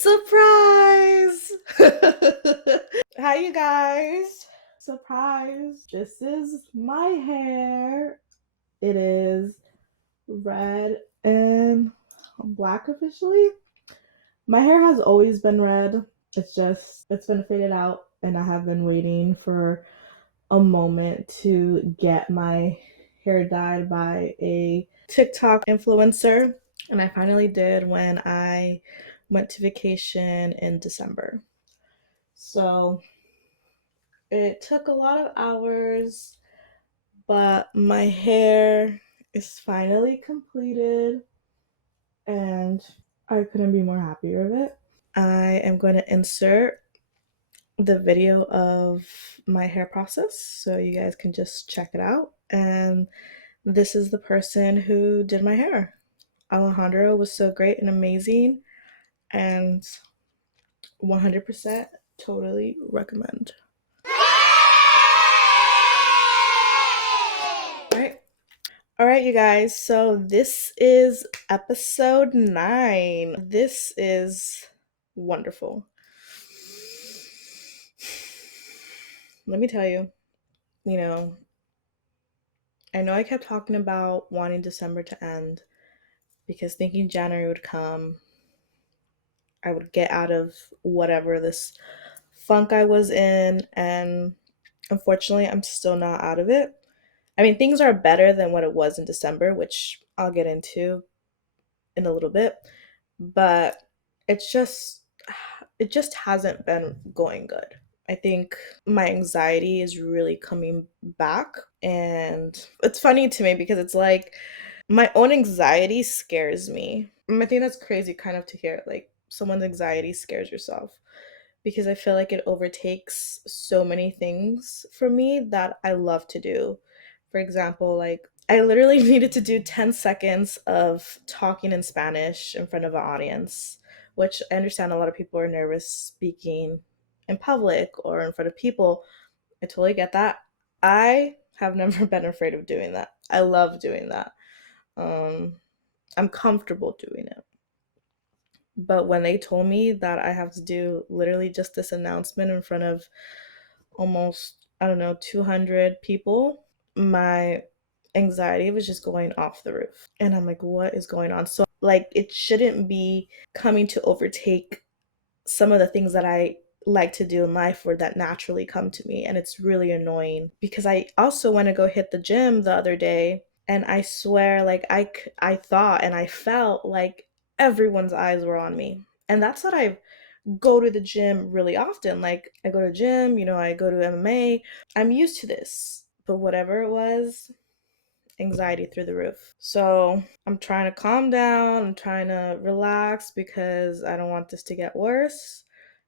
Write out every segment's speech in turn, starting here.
Surprise! Hi, you guys. Surprise. This is my hair. It is red and black officially. My hair has always been red. It's been faded out, and I have been waiting for a moment to get my hair dyed by a TikTok influencer. And I finally did when I went to vacation in December. So it took a lot of hours, but my hair is finally completed and I couldn't be more happier with it. I am going to insert the video of my hair process so you guys can just check it out. And this is the person who did my hair. Alejandro was so great and amazing, and 100% totally recommend. All right, you guys. So this is episode 9. This is wonderful. Let me tell you, I know I kept talking about wanting December to end because thinking January would come, I would get out of whatever this funk I was in, and unfortunately, I'm still not out of it. I mean, things are better than what it was in December, which I'll get into in a little bit, but it's just it just hasn't been going good. I think my anxiety is really coming back, and it's funny to me because it's like my own anxiety scares me. And I think that's crazy kind of to hear, like someone's anxiety scares yourself, because I feel like it overtakes so many things for me that I love to do. For example, like I literally needed to do 10 seconds of talking in Spanish in front of an audience, which I understand a lot of people are nervous speaking in public or in front of people. I totally get that. I have never been afraid of doing that. I love doing that. Um, I'm comfortable doing it. But when they told me that I have to do literally just this announcement in front of almost, I don't know, 200 people, my anxiety was just going off the roof. And I'm like, what is going on? So, like, it shouldn't be coming to overtake some of the things that I like to do in life or that naturally come to me. And it's really annoying because I also want to go hit the gym the other day. And I swear, like, I thought and I felt like everyone's eyes were on me. And that's what I go to the gym really often. Like, I go to gym, I go to MMA. I'm used to this. But whatever it was, anxiety through the roof. So I'm trying to calm down. I'm trying to relax because I don't want this to get worse.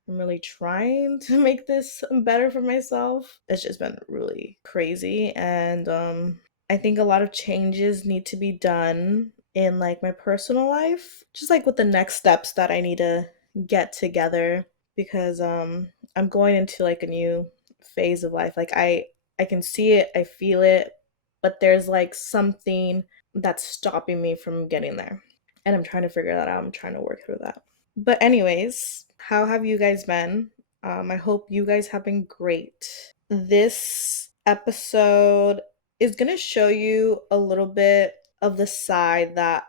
I'm really trying to make this better for myself. It's just been really crazy. And I think a lot of changes need to be done in like my personal life, just like with the next steps that I need to get together, because I'm going into like a new phase of life. Like I can see it, I feel it, but there's like something that's stopping me from getting there. And I'm trying to figure that out. I'm trying to work through that. But, anyways, how have you guys been? I hope you guys have been great. This episode is going to show you a little bit of the side that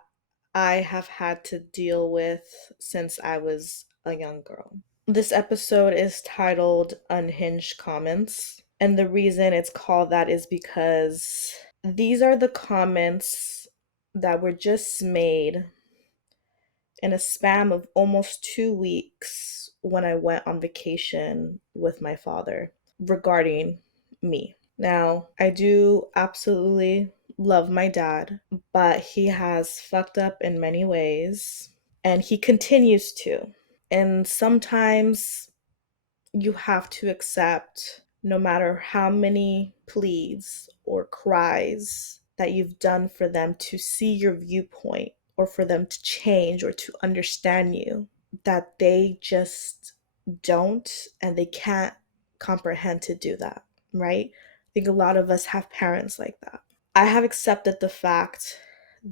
I have had to deal with since I was a young girl. This episode is titled Unhinged Comments. And the reason it's called that is because these are the comments that were just made in a span of almost 2 weeks when I went on vacation with my father regarding me. Now, I do absolutely love my dad, but he has fucked up in many ways, and he continues to. And sometimes you have to accept, no matter how many pleas or cries that you've done for them to see your viewpoint or for them to change or to understand you, that they just don't and they can't comprehend to do that, right? I think a lot of us have parents like that. I have accepted the fact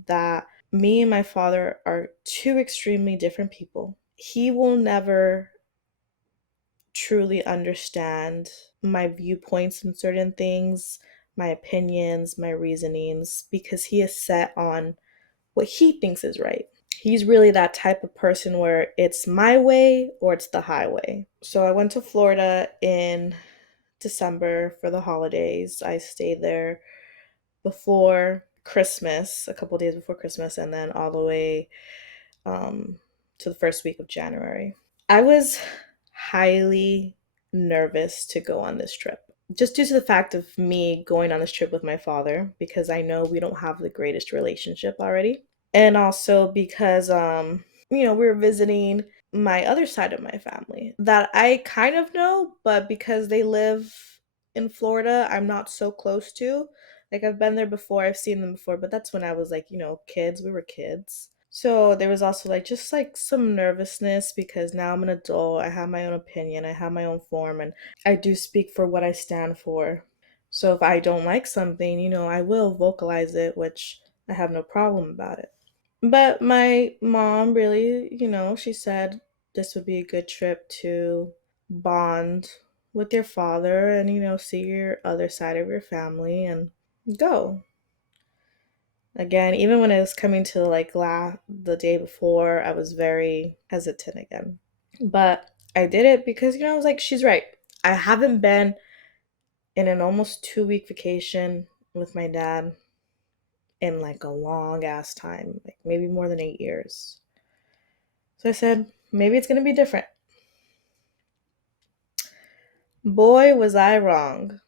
that me and my father are two extremely different people, he will never truly understand my viewpoints in certain things, my opinions, my reasonings, because he is set on what he thinks is right. He's really that type of person where it's my way or it's the highway. So I went to Florida in December for the holidays. I stayed there before Christmas, a couple days before Christmas, and then all the way um, to the first week of January. I was highly nervous to go on this trip, just due to the fact of me going on this trip with my father, because I know we don't have the greatest relationship already. And also because, we were visiting my other side of my family that I kind of know, but because they live in Florida, I'm not so close to. Like, I've been there before, I've seen them before, but that's when I was like, kids. We were kids. So there was also like just like some nervousness because now I'm an adult. I have my own opinion. I have my own form, and I do speak for what I stand for. So if I don't like something, I will vocalize it, which I have no problem about it. But my mom really, she said this would be a good trip to bond with your father and, see your other side of your family and go. Again, even when it was coming to like the day before, I was very hesitant again. But I did it because, I was like, she's right. I haven't been in an almost 2 week vacation with my dad in like a long ass time, like maybe more than 8 years. So I said, maybe it's going to be different. Boy, was I wrong.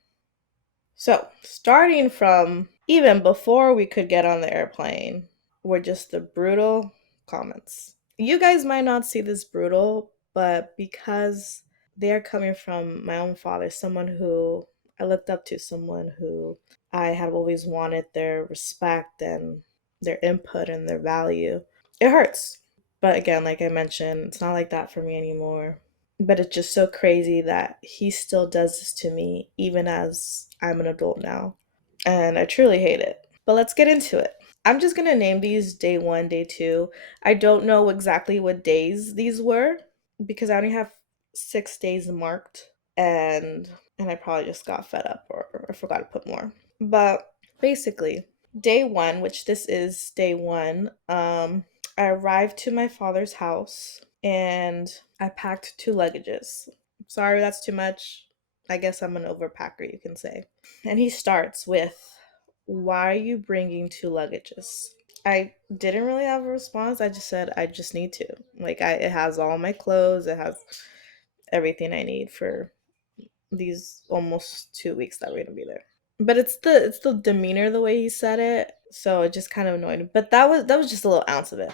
So, starting from even before we could get on the airplane, were just the brutal comments. You guys might not see this brutal, but because they're coming from my own father, someone who I looked up to, someone who I had always wanted their respect and their input and their value, it hurts. But again, like I mentioned, it's not like that for me anymore. But it's just so crazy that he still does this to me, even as I'm an adult now. And I truly hate it. But let's get into it. I'm just gonna name these day one, day two. I don't know exactly what days these were because I only have 6 days marked, and I probably just got fed up or I forgot to put more. But basically, day one, which this is day one, I arrived to my father's house and I packed 2 luggages. Sorry, that's too much. I guess I'm an overpacker, you can say. And he starts with, "Why are you bringing 2 luggages?" I didn't really have a response. I just said, "I just need to." Like, it has all my clothes, it has everything I need for these almost 2 weeks that we're gonna be there. But it's the demeanor, the way he said it, so it just kind of annoyed me. But that was just a little ounce of it.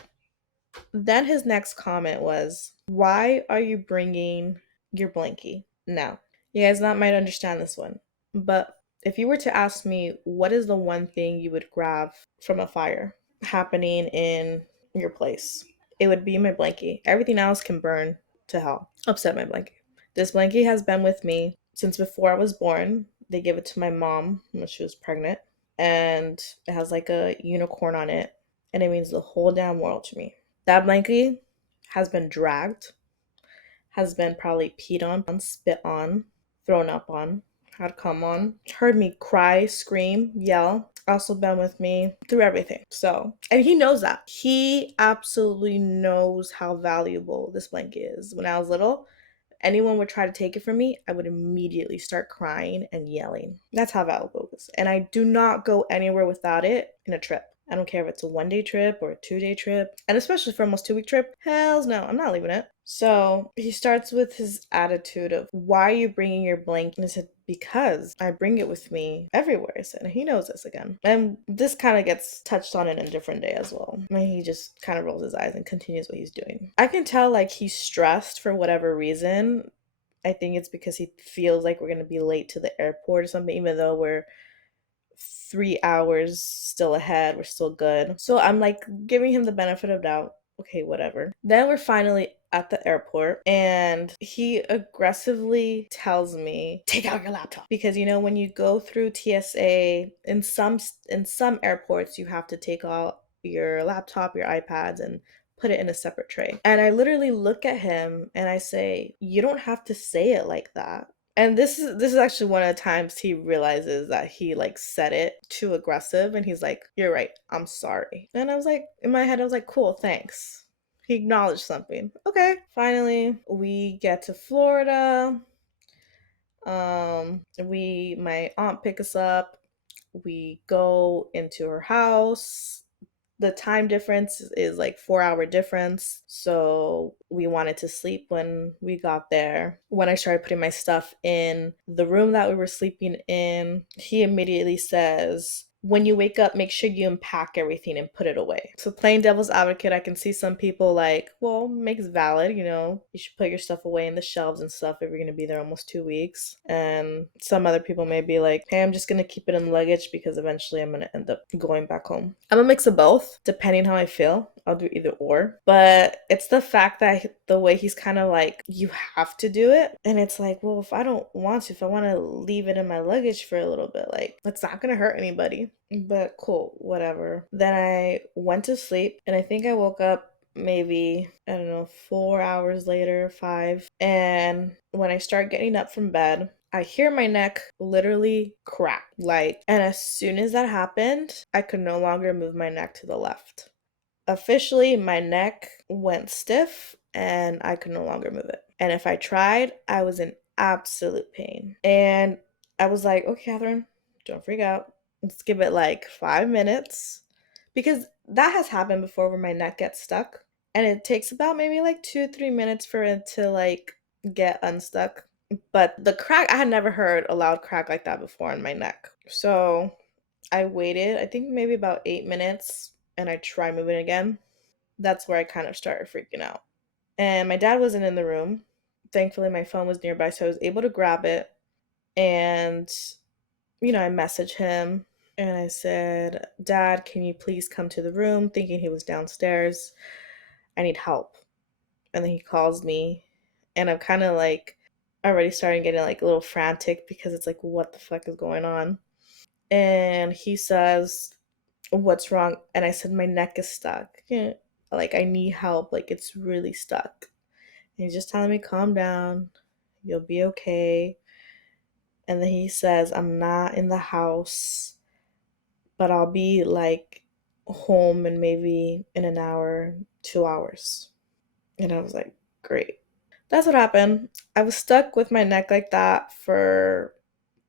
Then his next comment was, "Why are you bringing your blankie?" Now, you guys not might understand this one, but if you were to ask me what is the one thing you would grab from a fire happening in your place, it would be my blankie. Everything else can burn to hell, except my blankie. This blankie has been with me since before I was born. They gave it to my mom when she was pregnant, and it has like a unicorn on it, and it means the whole damn world to me. That blankie has been dragged, has been probably peed on, spit on, thrown up on, had come on, heard me cry, scream, yell. Also been with me through everything. So, and he knows that. He absolutely knows how valuable this blanket is. When I was little, anyone would try to take it from me, I would immediately start crying and yelling. That's how valuable it is. And I do not go anywhere without it in a trip. I don't care if it's a 1 day trip or a 2 day trip. And especially for almost 2 week trip, hells no, I'm not leaving it. So he starts with his attitude of, "Why are you bringing your blanket?" And I said, "Because I bring it with me everywhere." I said, he knows this again. And this kind of gets touched on in a different day as well. I mean, he just kind of rolls his eyes and continues what he's doing. I can tell like he's stressed for whatever reason. I think it's because he feels like we're going to be late to the airport or something, even though we're 3 hours still ahead. We're still good. So I'm like giving him the benefit of doubt. Okay, whatever. Then we're finally at the airport and he aggressively tells me, "Take out your laptop." Because when you go through TSA in some airports you have to take out your laptop, your iPads, and put it in a separate tray. And I literally look at him and I say, "You don't have to say it like that." And this is actually one of the times he realizes that he like said it too aggressive, and he's like, "You're right. I'm sorry." And I was like, in my head I was like, "Cool, thanks." He acknowledged something. Okay. Finally, we get to Florida. My aunt pick us up. We go into her house. The time difference is like 4 hour difference, so we wanted to sleep when we got there. When I started putting my stuff in the room that we were sleeping in, he immediately says, "When you wake up, make sure you unpack everything and put it away." So playing devil's advocate, I can see some people like, well, makes valid, you should put your stuff away in the shelves and stuff if you're going to be there almost 2 weeks. And some other people may be like, hey, I'm just going to keep it in luggage because eventually I'm going to end up going back home. I'm a mix of both, depending how I feel. I'll do either or. But it's the fact that the way he's kind of like, you have to do it. And it's like, well, if I don't want to, if I want to leave it in my luggage for a little bit, like, it's not going to hurt anybody. But cool, whatever. Then I went to sleep, and I think I woke up maybe, I don't know, 4 hours later, five. And when I start getting up from bed, I hear my neck literally crack. Like, and as soon as that happened, I could no longer move my neck to the left. Officially, my neck went stiff and I could no longer move it. And if I tried, I was in absolute pain. And I was like, okay, Catherine, don't freak out. Let's give it like 5 minutes. Because that has happened before where my neck gets stuck. And it takes about maybe like 2-3 minutes for it to like get unstuck. But the crack, I had never heard a loud crack like that before in my neck. So I waited, I think maybe about 8 minutes, and I tried moving again. That's where I kind of started freaking out. And my dad wasn't in the room. Thankfully, my phone was nearby, so I was able to grab it. And, I messaged him and I said, Dad, can you please come to the room? Thinking he was downstairs. I need help. And then he calls me, and I'm kind of like already starting getting like a little frantic because it's like, what the fuck is going on? And he says, what's wrong? And I said, my neck is stuck. Yeah. Like, I need help. Like, it's really stuck. And he's just telling me, calm down. You'll be okay. And then he says, I'm not in the house, but I'll be like home in maybe in an hour, 2 hours. And I was like, great. That's what happened. I was stuck with my neck like that for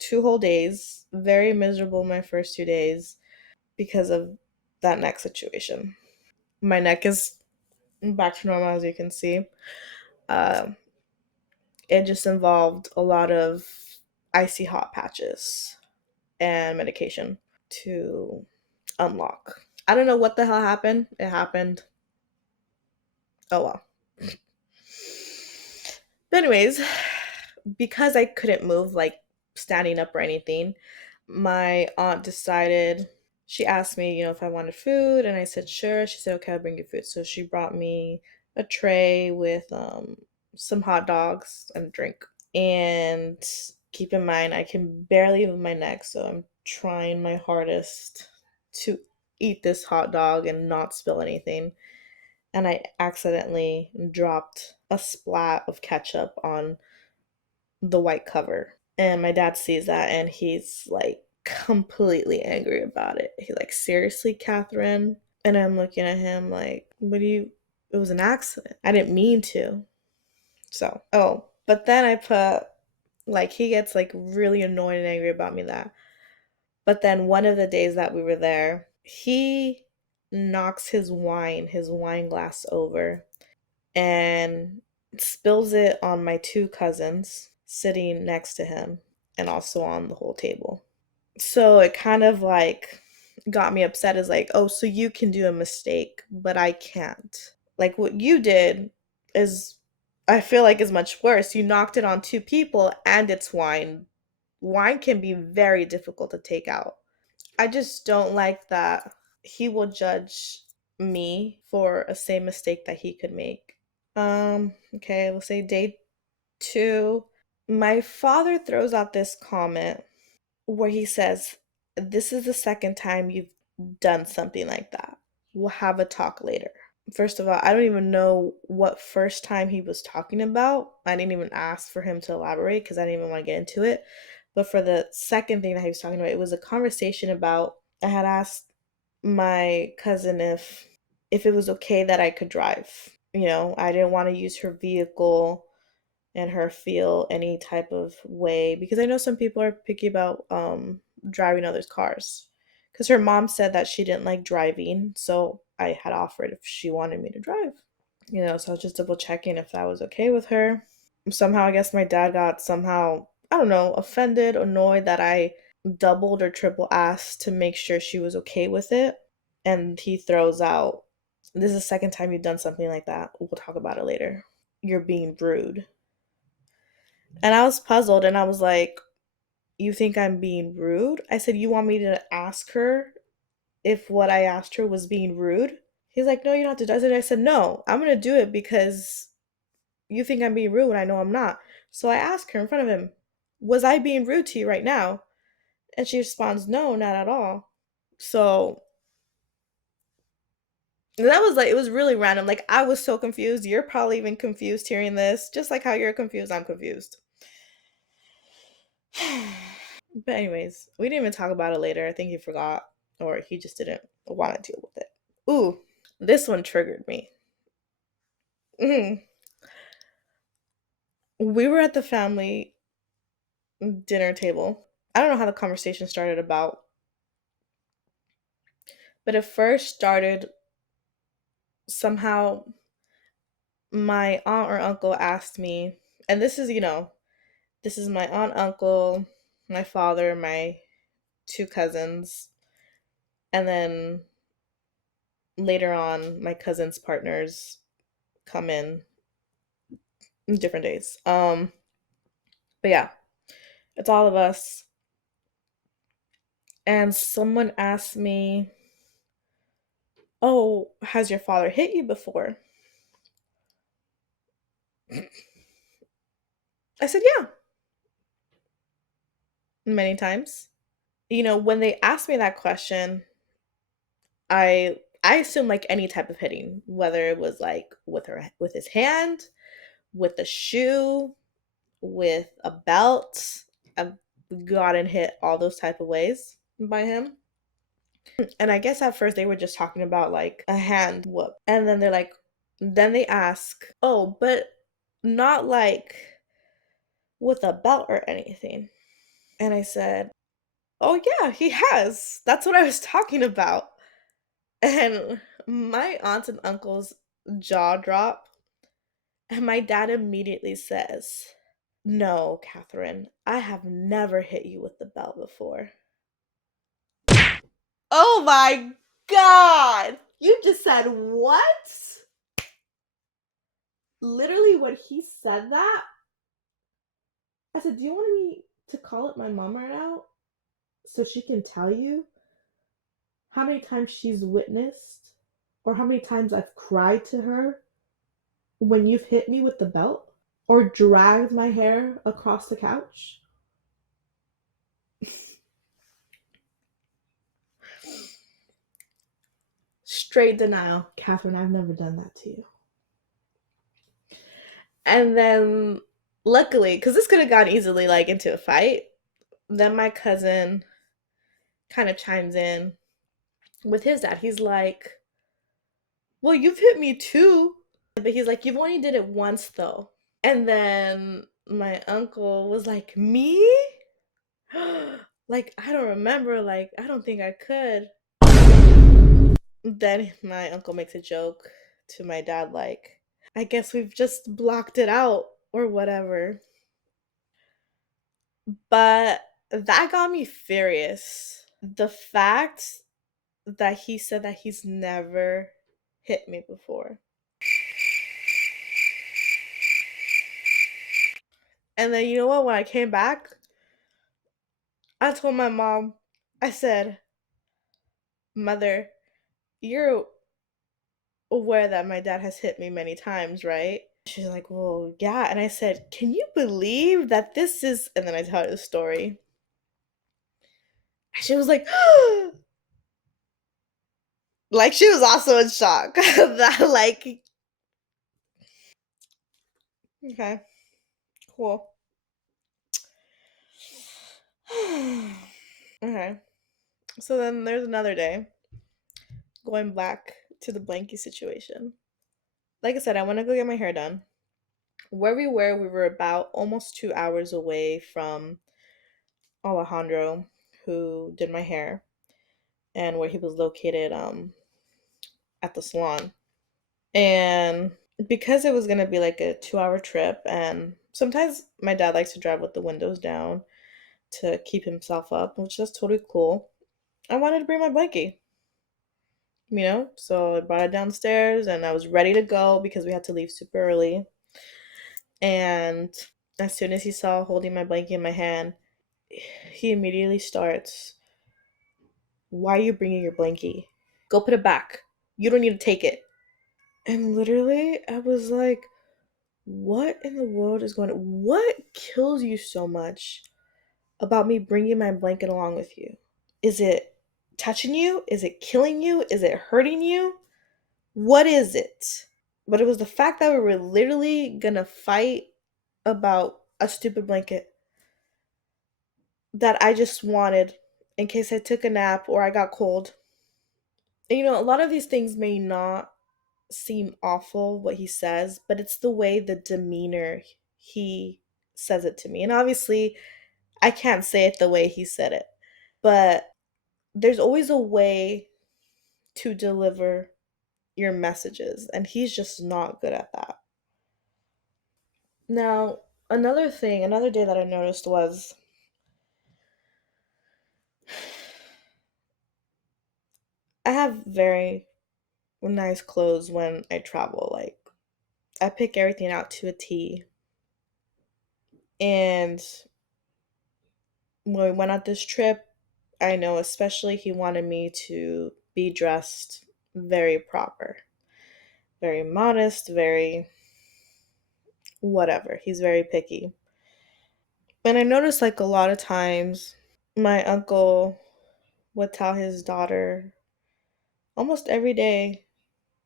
2 whole days. Very miserable my first 2 days because of that neck situation. My neck is back to normal, as you can see. Uh, it just involved a lot of icy hot patches and medication to unlock. I don't know what the hell happened. It happened. Oh well. But anyways, because I couldn't move, like standing up or anything, my aunt decided, she asked me, if I wanted food, and I said sure. She said, okay, I'll bring you food. So she brought me a tray with some hot dogs and a drink. And keep in mind, I can barely move my neck, so I'm trying my hardest to eat this hot dog and not spill anything. And I accidentally dropped a splat of ketchup on the white cover. And my dad sees that and he's like completely angry about it. He's like, seriously, Catherine? And I'm looking at him like, it was an accident. I didn't mean to. So, but then I put, like, he gets like really annoyed and angry about me that. But then one of the days that we were there, he knocks his wine glass over and spills it on my two cousins sitting next to him and also on the whole table. So it kind of like got me upset, as like, oh, so you can do a mistake, but I can't. Like, what you did is, I feel like, is much worse. You knocked it on two people and it's wine. Wine can be very difficult to take out. I just don't like that he will judge me for a same mistake that he could make. Okay, we'll say day 2. My father throws out this comment where he says, "This is the second time you've done something like that. We'll have a talk later." First of all, I don't even know what first time he was talking about. I didn't even ask for him to elaborate because I didn't even want to get into it. But for the second thing that he was talking about, it was a conversation about, I had asked my cousin if it was okay that I could drive. I didn't want to use her vehicle and her feel any type of way because I know some people are picky about driving others' cars. Because her mom said that she didn't like driving, so I had offered if she wanted me to drive. So I was just double checking if that was okay with her. Somehow, I guess my dad got somehow, I don't know, offended, annoyed that I doubled or triple asked to make sure she was okay with it. And he throws out, "This is the second time you've done something like that. We'll talk about it later. You're being rude." And I was puzzled and I was like, "You think I'm being rude?" I said, "You want me to ask her if what I asked her was being rude?" He's like, "No, you don't have to do it." I said, "No, I'm going to do it because you think I'm being rude when I know I'm not." So I asked her in front of him, "Was I being rude to you right now?" And she responds, "No, not at all." So that was like, it was really random. Like, I was so confused. You're probably even confused hearing this. Just like how you're confused, I'm confused. But anyways, we didn't even talk about it later. I think he forgot or he just didn't want to deal with it. Ooh, this one triggered me. Mhm. We were at the family dinner table. I don't know how the conversation started about, but it first started somehow my aunt or uncle asked me, and this is my aunt, uncle, my father, my two cousins, and then later on my cousins' partners come in different days. But yeah, it's all of us. And someone asked me, "Oh, has your father hit you before?" I said, "Yeah, many times." When they asked me that question, I assume like any type of hitting, whether it was like with his hand, with a shoe, with a belt. I've gotten hit all those type of ways by him. And I guess at first they were just talking about like a hand whoop. And then they ask, "Oh, but not like with a belt or anything." And I said, "Oh, yeah, he has. That's what I was talking about." And my aunts and uncles jaw drop. And my dad immediately says, "No, Catherine, I have never hit you with the belt before." Oh my God! You just said what? Literally, when he said that, I said, "Do you want me to call up my mom right now so she can tell you how many times she's witnessed or how many times I've cried to her when you've hit me with the belt or dragged my hair across the couch?" Straight denial. "Catherine, I've never done that to you." And then, luckily, because this could have gone easily like into a fight, then my cousin kind of chimes in with his dad. He's like, "Well, you've hit me too." But he's like, "You've only did it once though." And then my uncle was like, "Me?" Like, "I don't remember. Like, I don't think I could." Then my uncle makes a joke to my dad, like, "I guess we've just blocked it out or whatever." But that got me furious. The fact that he said that he's never hit me before. And then, you know what? When I came back, I told my mom, I said, "Mother, you're aware that my dad has hit me many times, right?" She's like, "Well, yeah." And I said, "Can you believe that this is," and then I tell her the story. She was like, Like she was also in shock that like okay, cool. Okay. So then there's another day going back to the blankie situation. Like I said, I want to go get my hair done. Where we were about almost 2 hours away from Alejandro, who did my hair, and where he was located at the salon. And because it was gonna be like a 2 hour trip, and sometimes my dad likes to drive with the windows down to keep himself up, which is totally cool. I wanted to bring my blankie, so I brought it downstairs and I was ready to go because we had to leave super early. And as soon as he saw holding my blankie in my hand, he immediately starts, "Why are you bringing your blankie? Go put it back. You don't need to take it." And literally, I was like, what in the world is going on? What kills you so much about me bringing my blanket along with you? Is it touching you? Is it killing you? Is it hurting you? What is it? But it was the fact that we were literally gonna fight about a stupid blanket that I just wanted in case I took a nap or I got cold. And a lot of these things may not seem awful what he says, but it's the way the demeanor he says it to me. And obviously, I can't say it the way he said it, but there's always a way to deliver your messages, and he's just not good at that. Now, another day that I noticed was I have very nice clothes when I travel. Like, I pick everything out to a T. And when we went on this trip, I know especially he wanted me to be dressed very proper, very modest, very whatever. He's very picky. And I noticed like a lot of times my uncle would tell his daughter almost every day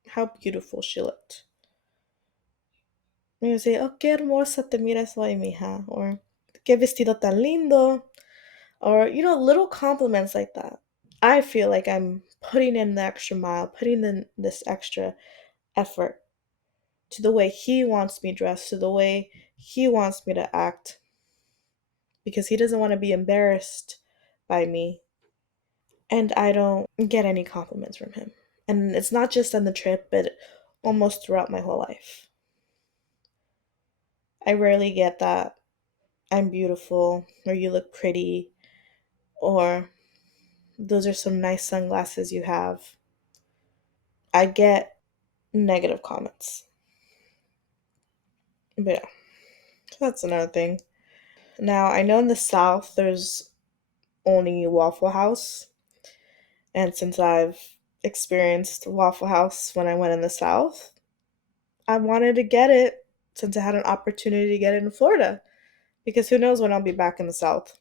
how beautiful she looked. And he would say, "Oh, qué hermosa te miras hoy, mija," or "qué vestido tan lindo," or, little compliments like that. I feel like I'm putting in the extra mile, putting in this extra effort to the way he wants me dressed, to the way he wants me to act, because he doesn't want to be embarrassed by me. And I don't get any compliments from him. And it's not just on the trip, but almost throughout my whole life. I rarely get that "I'm beautiful," or "you look pretty," or "those are some nice sunglasses you have." I get negative comments. But yeah, so that's another thing. Now, I know in the South there's only Waffle House. And since I've experienced Waffle House when I went in the South, I wanted to get it since I had an opportunity to get it in Florida. Because who knows when I'll be back in the South.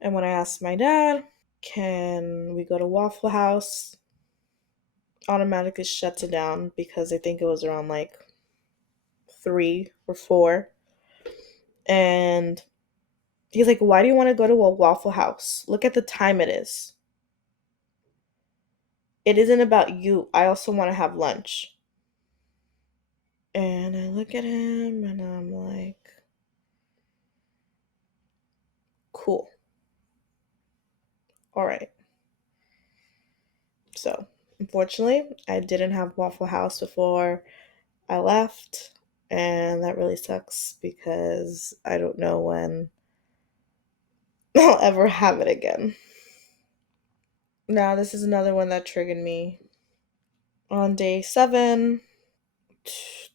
And when I asked my dad, "Can we go to Waffle House?" Automatically shuts it down because I think it was around like 3 or 4. And he's like, "Why do you want to go to a Waffle House? Look at the time it is. It isn't about you. I also want to have lunch." And I look at him and I'm like, cool. All right. So, unfortunately, I didn't have Waffle House before I left. And that really sucks because I don't know when I'll ever have it again. Now, this is another one that triggered me. On day 7,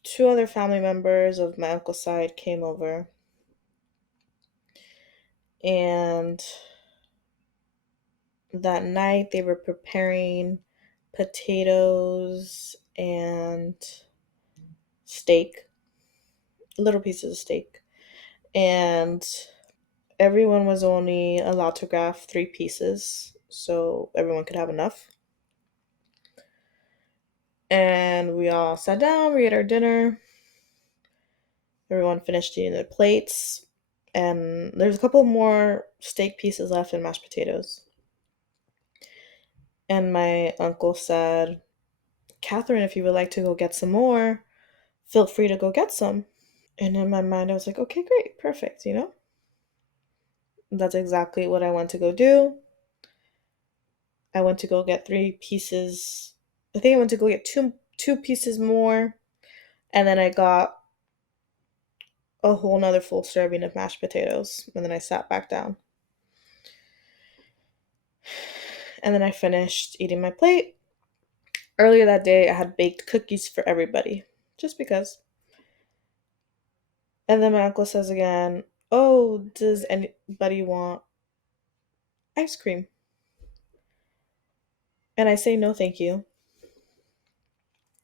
two other family members of my uncle's side came over. And that night they were preparing potatoes and steak, little pieces of steak. And everyone was only allowed to grab 3 pieces, so everyone could have enough. And we all sat down, we ate our dinner. Everyone finished eating their plates. And there's a couple more steak pieces left and mashed potatoes. And my uncle said, Catherine, if you would like to go get some more, feel free to go get some. And in my mind, I was like, okay, great, perfect, you know? That's exactly what I went to go do. I went to go get 3 pieces. I think I went to go get two pieces more. And then I got a whole nother full serving of mashed potatoes. And then I sat back down. And then I finished eating my plate. Earlier that day, I had baked cookies for everybody, just because. And then my uncle says again, oh, does anybody want ice cream? And I say, no, thank you.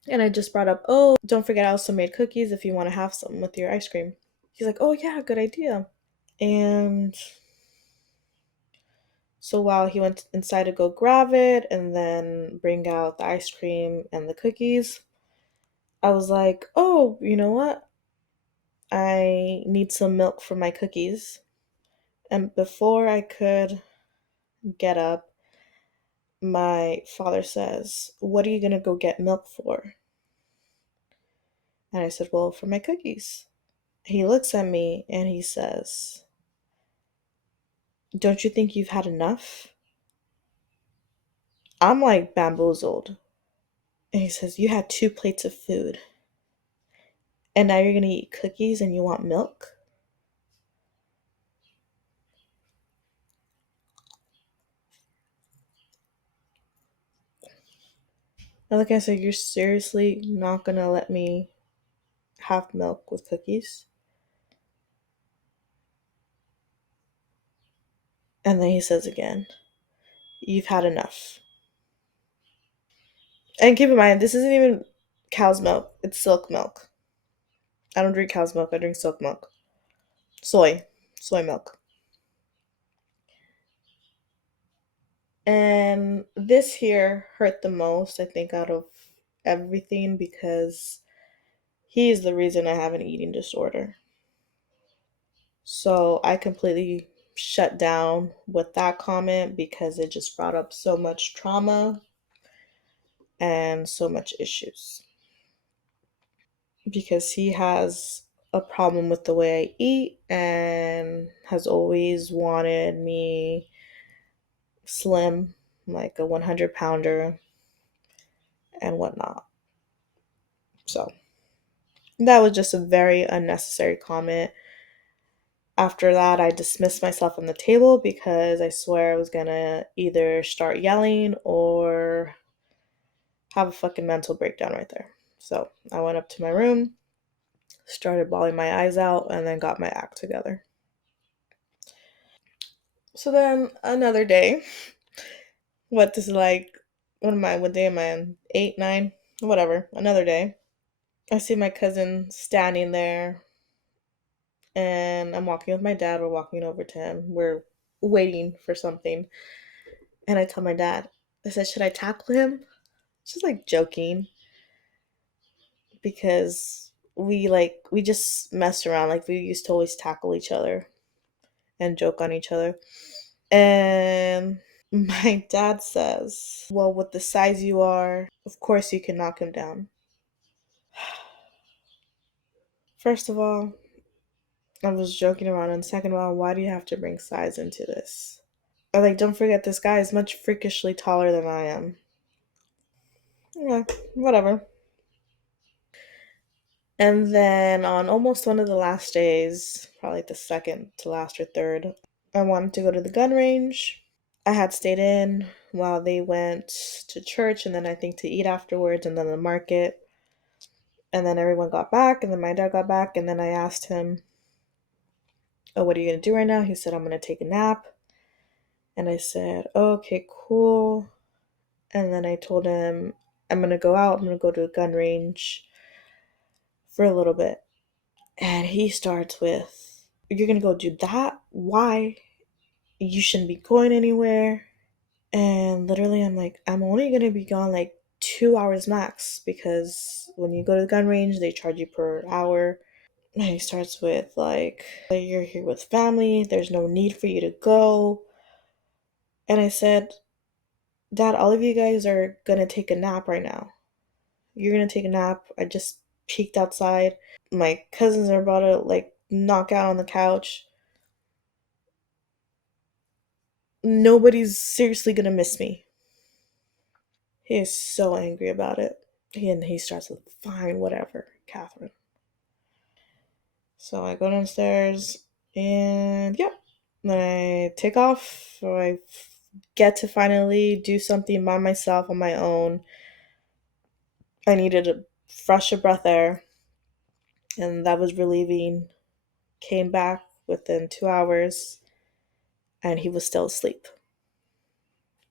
And I just brought up, oh, don't forget I also made cookies if you want to have some with your ice cream. He's like, oh, yeah, good idea. And so while he went inside to go grab it and then bring out the ice cream and the cookies, I was like, oh, you know what? I need some milk for my cookies. And before I could get up, my father says, what are you going to go get milk for? And I said, well, for my cookies. He looks at me and he says, don't you think you've had enough? I'm like bamboozled. And he says, you had 2 plates of food. And now you're going to eat cookies and you want milk? And like I said, you're seriously not going to let me have milk with cookies? And then he says again, you've had enough. And keep in mind, this isn't even cow's milk, it's silk milk. I don't drink cow's milk, I drink silk milk. Soy milk. And this here hurt the most, I think, out of everything because he is the reason I have an eating disorder. So I completely shut down with that comment because it just brought up so much trauma and so much issues. Because he has a problem with the way I eat and has always wanted me slim, like a 100-pounder and whatnot. So that was just a very unnecessary comment. After that, I dismissed myself from the table because I swear I was gonna either start yelling or have a fucking mental breakdown right there. So I went up to my room, started bawling my eyes out, and then got my act together. So then another day, what this is like, what day am I on? 8, 9, whatever, another day. I see my cousin standing there and I'm walking with my dad. We're walking over to him. We're waiting for something. And I tell my dad, I said, should I tackle him? Just like joking because we just mess around. Like we used to always tackle each other and joke on each other. And my dad says, well, with the size you are, of course you can knock him down. First of all, I was joking around, and second of all, why do you have to bring size into this? Or like, don't forget, this guy is much freakishly taller than I am. Yeah, whatever. And then on almost one of the last days, probably like the second to last or third, I wanted to go to the gun range. I had stayed in while they went to church and then I think to eat afterwards and then the market. And then everyone got back and then my dad got back and then I asked him, oh, what are you going to do right now? He said, I'm going to take a nap. And I said, oh, okay, cool. And then I told him, I'm going to go out. I'm going to go to a gun range for a little bit. And he starts with, you're going to go do that? Why? You shouldn't be going anywhere. And literally, I'm like, I'm only going to be gone like 2 hours max, because when you go to the gun range, they charge you per hour. And he starts with, like, you're here with family, there's no need for you to go. And I said, Dad, all of you guys are gonna take a nap right now. You're gonna take a nap. I just peeked outside. My cousins are about to, like, knock out on the couch. Nobody's seriously gonna miss me. He is so angry about it. And he starts with, fine, whatever, Catherine. So I go downstairs and yeah, then I take off. So I get to finally do something by myself on my own. I needed a fresh of breath air, and that was relieving. Came back within 2 hours, and he was still asleep.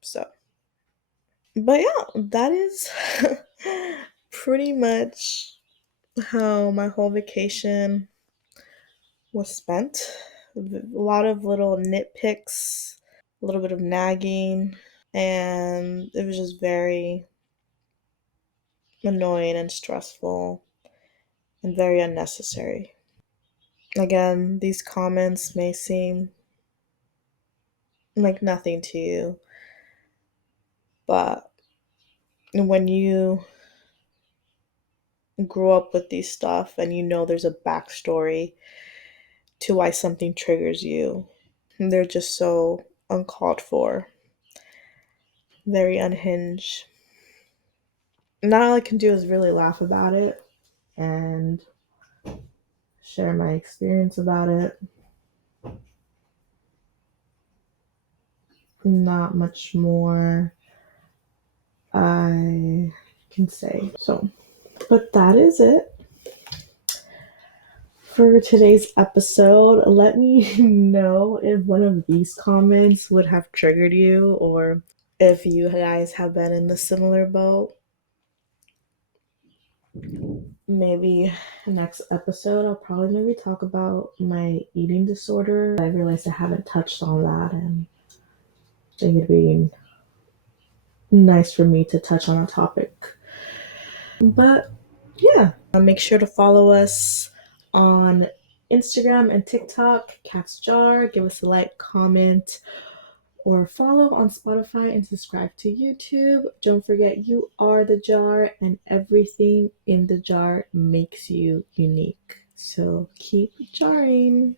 So, but yeah, that is pretty much how my whole vacation was spent. A lot of little nitpicks, a little bit of nagging, and it was just very annoying and stressful and very unnecessary. Again, these comments may seem like nothing to you, but when you grow up with these stuff and you know there's a backstory to why something triggers you, they're just so uncalled for, very unhinged. Now all I can do is really laugh about it and share my experience about it. Not much more I can say. So, but that is it for today's episode. Let me know if one of these comments would have triggered you, or if you guys have been in the similar boat. Maybe next episode I'll probably maybe talk about my eating disorder. I realized I haven't touched on that, and I think it'd be nice for me to touch on a topic. But yeah, make sure to follow us on Instagram and TikTok, Cat's Jar. Give us a like, comment, or follow on Spotify, and subscribe to YouTube. Don't forget, you are the jar, and everything in the jar makes you unique. So keep jarring.